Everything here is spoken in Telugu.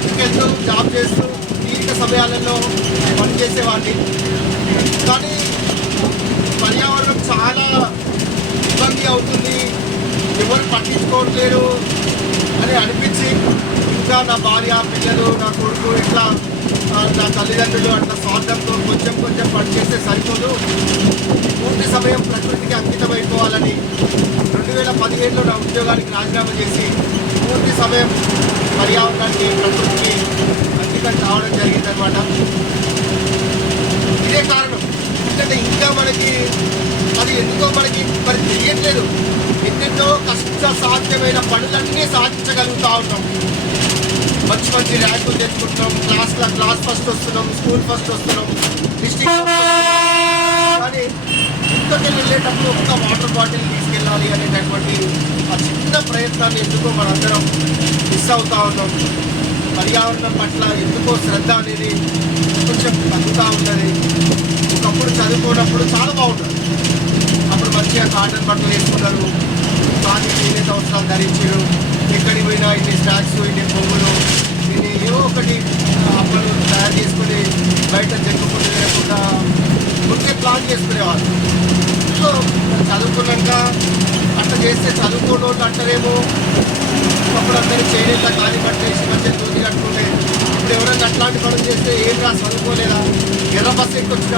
వర్క్కి వెళ్తూ జాబ్ చేస్తూ తీరిక సమయాలలో పనిచేసేవాడిని. కానీ పర్యావరణం చాలా ఇబ్బంది అవుతుంది, ఎవరు పట్టించుకోవట్లేరు అని అనిపించి ఇంకా నా భార్య, పిల్లలు, నా కొడుకు ఇట్లా నా తల్లిదండ్రులు అట్లా స్వార్థంతో కొంచెం కొంచెం పనిచేస్తే సరిపోదు, పూర్తి సమయం ప్రకృతికి అంకితం అయిపోవాలని 2017లో నా ఉద్యోగానికి రాజీనామా చేసి పూర్తి సమయం పర్యావరణానికి, ప్రకృతికి అంకితం కావడం జరిగిందనమాట. ఇదే కారణం. ఎందుకంటే ఇంకా మనకి అది ఎందుకో మనకి మరి తెలియట్లేదు. ఎన్నెన్నో కష్ట సాధ్యమైన పనులన్నీ సాధించగలుగుతూ ఉన్నాం. మంచి మంచి ర్యాంకులు తెచ్చుకుంటున్నాం, క్లాస్ ఫస్ట్ వస్తున్నాం, స్కూల్ ఫస్ట్ వస్తున్నాం, డిస్ట్రిక్ట్. కానీ ఇంట్లోకి వెళ్ళేటప్పుడు ఒక్క వాటర్ బాటిల్ తీసుకెళ్ళాలి అనేటటువంటి ఆ చిన్న ప్రయత్నాన్ని ఎందుకో మనందరం మిస్ అవుతూ ఉన్నాం. పర్యావరణం పట్ల ఎందుకో శ్రద్ధ అనేది కొంచెం తగ్గుతూ ఉంటుంది. ఒకప్పుడు చదువుకున్నప్పుడు చాలా బాగుంటుంది. అప్పుడు మంచిగా కాటన్ బట్టలు వేసుకున్నారు, కానీ చేనేత అవసరాలు ధరించారు. ఎక్కడికి పోయినా ఇన్ని స్నాక్స్, ఇన్ని పువ్వులు, ఇన్ని ఏవో ఒకటి అప్పలు తయారు చేసుకుని బయట చెక్కుకుంటూ లేకుండా ముందే ప్లాన్ చేసుకునేవాళ్ళు. సో చదువుకున్నాక అట్లా చేస్తే చదువుకోని వాళ్ళు అంటారేమో, అప్పుడు అందరూ చేనేత కాలి పట్టేసి మంచిగా తోటి కట్టుకుంటే ఇప్పుడు ఎవరైనా అట్లాంటి పనులు చేస్తే ఏం రా చదువుకోలేదా, ఎర్ర బస్సు ఎక్కొచ్చిన